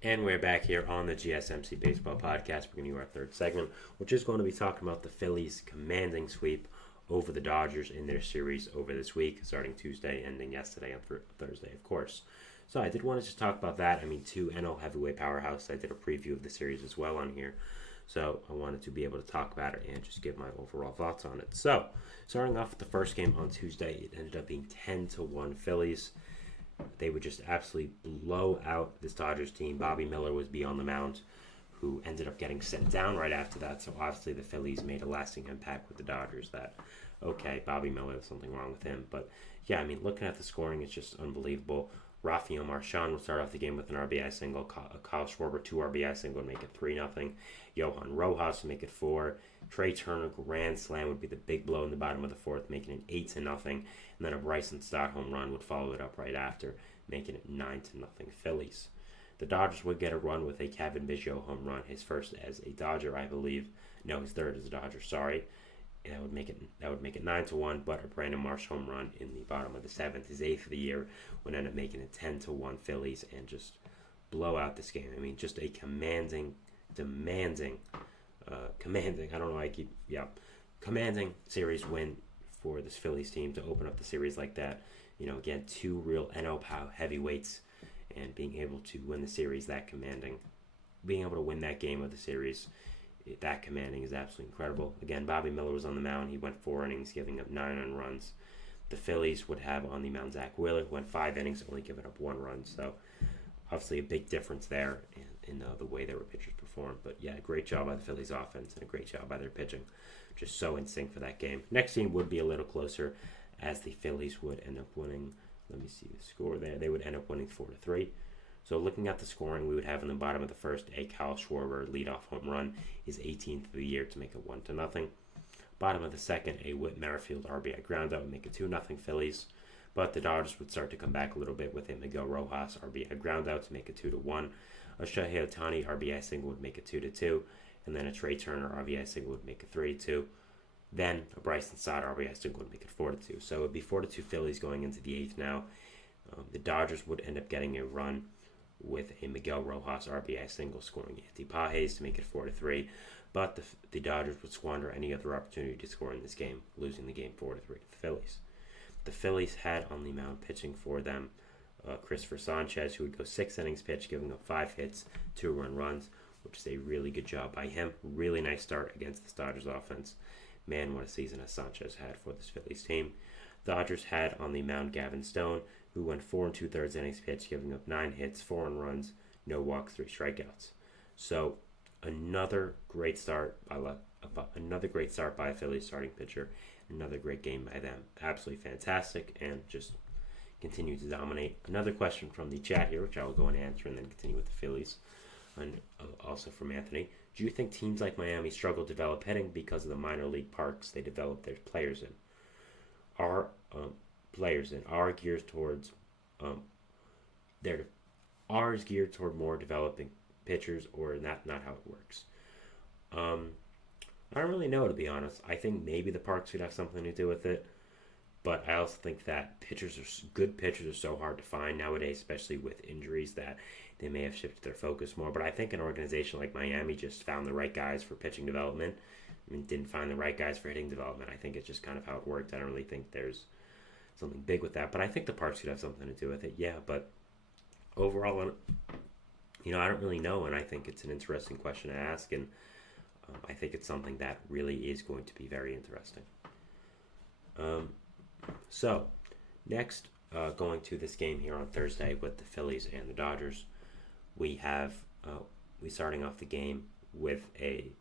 And we're back here on the GSMC Baseball Podcast. We're going to do our third segment, which is going to be talking about the Phillies' commanding sweep over the Dodgers in their series over this week, starting Tuesday, ending yesterday on Thursday, of course. So I did want to just talk about that. I mean, two NL heavyweight powerhouse. I did a preview of the series as well on here. So I wanted to be able to talk about it and just give my overall thoughts on it. So starting off with the first game on Tuesday, it ended up being 10-1 Phillies. They would just absolutely blow out this Dodgers team. Bobby Miller was beyond the mound, who ended up getting sent down right after that. So obviously the Phillies made a lasting impact with the Dodgers that, okay, Bobby Miller, there's something wrong with him. But yeah, I mean, looking at the scoring, it's just unbelievable. Rafael Marchand will start off the game with an RBI single. Kyle Schwarber, 2 RBI single, would make it 3-0. Johan Rojas would make it 4. Trey Turner, grand slam, would be the big blow in the bottom of the fourth, making it 8-0. And then a Bryson Stott home run would follow it up right after, making it 9-0 Phillies. The Dodgers would get a run with a Kevin Biggio home run, his first as a Dodger, I believe. No, his third as a Dodger, sorry. And that would make it 9-1, but a Brandon Marsh home run in the bottom of the seventh, his 8th of the year, would end up making it 10-1 Phillies and just blow out this game. I mean, just a commanding, commanding series win for this Phillies team to open up the series like that. You know, again, two real NL heavyweights, and being able to win the series that commanding, being able to win that game of the series that commanding is absolutely incredible. Again, Bobby Miller was on the mound. He went 4 innings, giving up 9 earned runs. The Phillies would have on the mound Zach Wheeler, who went 5 innings, only giving up 1 run. So obviously a big difference there in the way their pitchers performed. But yeah, great job by the Phillies offense and a great job by their pitching. Just so in sync for that game. Next game would be a little closer, as the Phillies would end up winning. Let me see the score there. They would end up winning 4-3. So looking at the scoring, we would have in the bottom of the first a Kyle Schwarber leadoff home run, his 18th of the year, to make it 1-0. Bottom of the second, a Whit Merrifield RBI groundout would make it 2-0 Phillies. But the Dodgers would start to come back a little bit with a Miguel Rojas RBI groundout to make it 2-1. A Shohei Ohtani RBI single would make it 2-2, and then a Trey Turner RBI single would make it 3-2. Then a Bryson Stott RBI single would make it 4-2. So it would be 4-2 Phillies going into the 8th now. The Dodgers would end up getting a run with a Miguel Rojas RBI single, scoring Anthony Pages to make it 4-3. But the Dodgers would squander any other opportunity to score in this game, losing the game 4-3 to the Phillies. The Phillies had on the mound pitching for them Christopher Sanchez, who would go 6 innings pitched, giving up 5 hits, 2 earned runs, which is a really good job by him. Really nice start against the Dodgers offense. Man, what a season as Sanchez had for this Phillies team. The Dodgers had on the mound Gavin Stone, who went 4 2/3 innings pitched, giving up 9 hits, 4 earned runs, no walks, 3 strikeouts. So another great start by a Phillies starting pitcher. Another great game by them. Absolutely fantastic, and just continue to dominate. Another question from the chat here, which I will go and answer, and then continue with the Phillies. And also from Anthony. Do you think teams like Miami struggle to develop hitting because of the minor league parks they develop their players in? Are geared towards ours geared toward more developing pitchers, or not how it works? I don't really know, to be honest. I think maybe the parks could have something to do with it, but I also think that good pitchers are so hard to find nowadays, especially with injuries, that they may have shifted their focus more. But I think an organization like Miami just found the right guys for pitching development. I mean, didn't find the right guys for hitting development. I think it's just kind of how it worked. I don't really think there's something big with that, but I think the parks could have something to do with it. Yeah, but overall, I don't really know, and I think it's an interesting question to ask, and I think it's something that really is going to be very interesting. So next, going to this game here on Thursday with the Phillies and the Dodgers, we starting off the game with a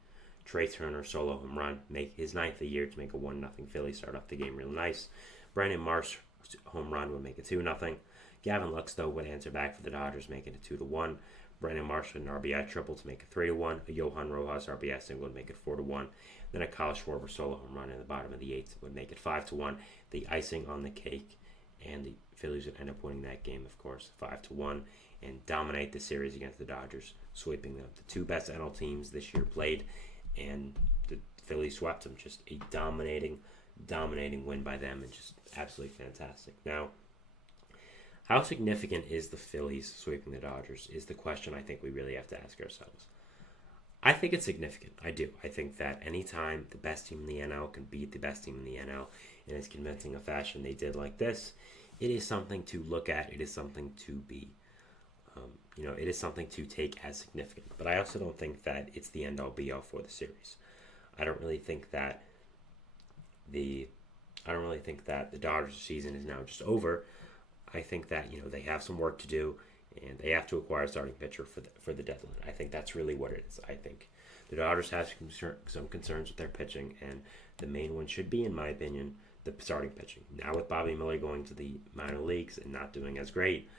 Trey Turner solo home run, make his 9th of the year, to make a 1-0 Phillies. Start off the game real nice. Brandon Marsh home run would make it 2-0. Gavin Lux, though, would answer back for the Dodgers, making it 2-1. Brandon Marsh with an RBI triple to make it 3-1. A Johan Rojas RBI single would make it 4-1. Then a Kyle Schwarber solo home run in the bottom of the 8th would make it 5-1. The icing on the cake, and the Phillies would end up winning that game, of course, 5-1, and dominate the series against the Dodgers, sweeping them. The two best NL teams this year played, and the Phillies swept them. Just a dominating win by them, and just absolutely fantastic. Now, How significant is the Phillies sweeping the Dodgers is the question I think we really have to ask ourselves. I think it's significant. I do. I think that anytime the best team in the NL can beat the best team in the NL in as convincing a fashion they did like this, it is something to look at. It is something to be, it is something to take as significant. But I also don't think that it's the end all be all for the series. I don't really think that the Dodgers season is now just over. I think that they have some work to do, and they have to acquire a starting pitcher for the deadline. I think that's really what it is. I think the Dodgers have some concerns with their pitching, and the main one should be, in my opinion, the starting pitching. Now with Bobby Miller going to the minor leagues and not doing as great,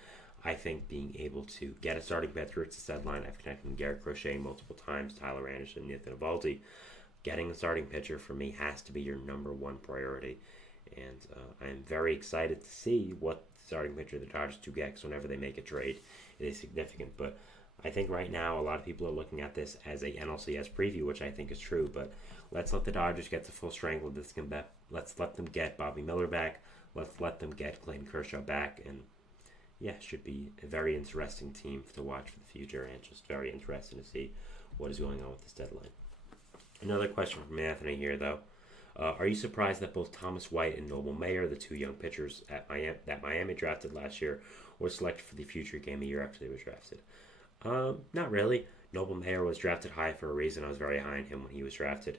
I think being able to get a starting pitcher at the deadline, I've connected with Garrett Crochet multiple times, Tyler Anderson, Nathan Eovaldi. Getting a starting pitcher for me has to be your number one priority, and I'm very excited to see what starting pitcher the Dodgers do get, because whenever they make a trade, it is significant. But I think right now a lot of people are looking at this as a NLCS preview, which I think is true. But let's let the Dodgers get to full strength with this. Let's let them get Bobby Miller back. Let's let them get Clayton Kershaw back, and it should be a very interesting team to watch for the future, and just very interesting to see what is going on with this deadline. Another question from Anthony here, though. Are you surprised that both Thomas White and Noble Mayer, the two young pitchers that Miami drafted last year, were selected for the future game a year after they were drafted? Not really. Noble Mayer was drafted high for a reason. I was very high on him when he was drafted.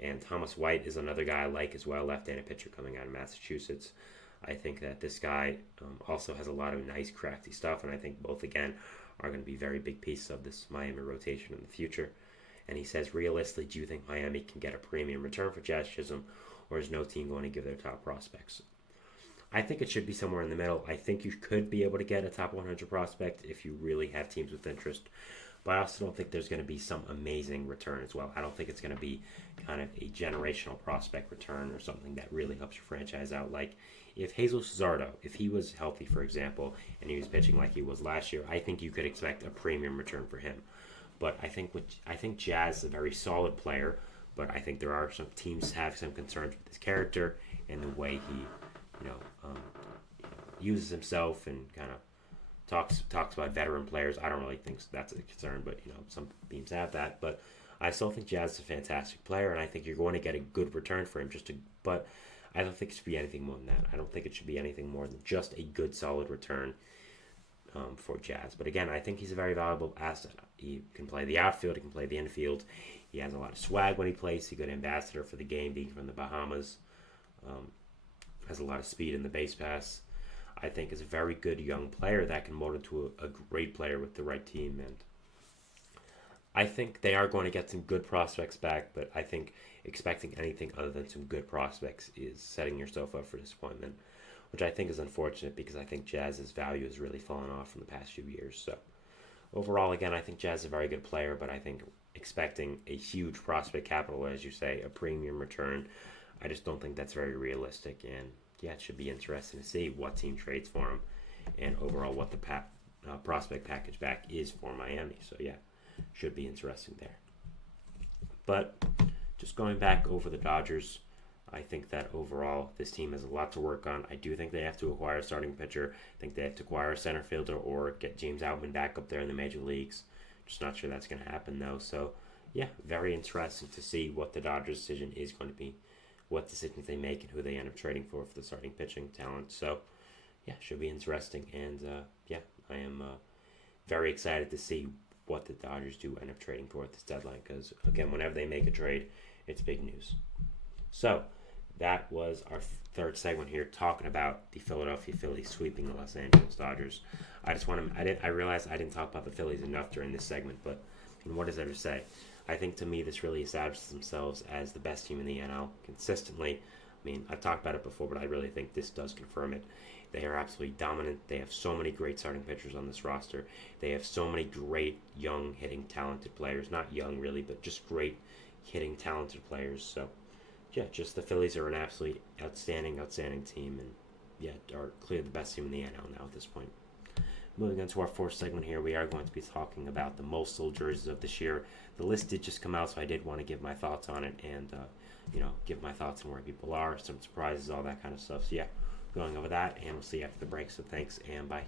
And Thomas White is another guy I like as well, left-handed pitcher coming out of Massachusetts. I think that this guy also has a lot of nice, crafty stuff, and I think both, again, are going to be very big pieces of this Miami rotation in the future. And he says, realistically, do you think Miami can get a premium return for Jazz Chisholm, or is no team going to give their top prospects? I think it should be somewhere in the middle. I think you could be able to get a top 100 prospect if you really have teams with interest. But I also don't think there's going to be some amazing return as well. I don't think it's going to be kind of a generational prospect return or something that really helps your franchise out. Like if Jesus Luzardo, if he was healthy, for example, and he was pitching like he was last year, I think you could expect a premium return for him. But I think Jazz is a very solid player, but I think there are some teams have some concerns with his character and the way he, uses himself and kind of talks about veteran players. I don't really think that's a concern, but some teams have that. But I still think Jazz is a fantastic player, and I think you're going to get a good return for him. But I don't think it should be anything more than that. I don't think it should be anything more than just a good, solid return. For Jazz. But again, I think he's a very valuable asset. He can play the outfield, he can play the infield. He has a lot of swag when he plays. He's a good ambassador for the game, being from the Bahamas. Has a lot of speed in the base pass. I think is a very good young player that can mold into a great player with the right team. And I think they are going to get some good prospects back, but I think expecting anything other than some good prospects is setting yourself up for disappointment, which I think is unfortunate because I think Jazz's value has really fallen off in the past few years. So overall, again, I think Jazz is a very good player, but I think expecting a huge prospect capital, as you say, a premium return, I just don't think that's very realistic. And it should be interesting to see what team trades for him and overall what the prospect package back is for Miami. So should be interesting there. But just going back over the Dodgers, I think that overall this team has a lot to work on. I do think they have to acquire a starting pitcher. I think they have to acquire a center fielder or get James Outman back up there in the major leagues. Just not sure that's going to happen though. So very interesting to see what the Dodgers' decision is going to be, what decisions they make, and who they end up trading for the starting pitching talent. So should be interesting. And I am very excited to see what the Dodgers do end up trading for at this deadline, because again, whenever they make a trade, it's big news. So that was our third segment here, talking about the Philadelphia Phillies sweeping the Los Angeles Dodgers. I realized I didn't talk about the Phillies enough during this segment, but what is there to say? I think to me this really establishes themselves as the best team in the NL consistently. I've talked about it before, but I really think this does confirm it. They are absolutely dominant. They have so many great starting pitchers on this roster. They have so many great young hitting talented players. Not young really, but just great hitting talented players. So just the Phillies are an absolutely outstanding team, and are clearly the best team in the NL now at this point. Moving on to our fourth segment here, we are going to be talking about the most sold jerseys of this year. The list did just come out, so I did want to give my thoughts on it and, give my thoughts on where people are, some surprises, all that kind of stuff. So going over that, and we'll see you after the break. So thanks and bye.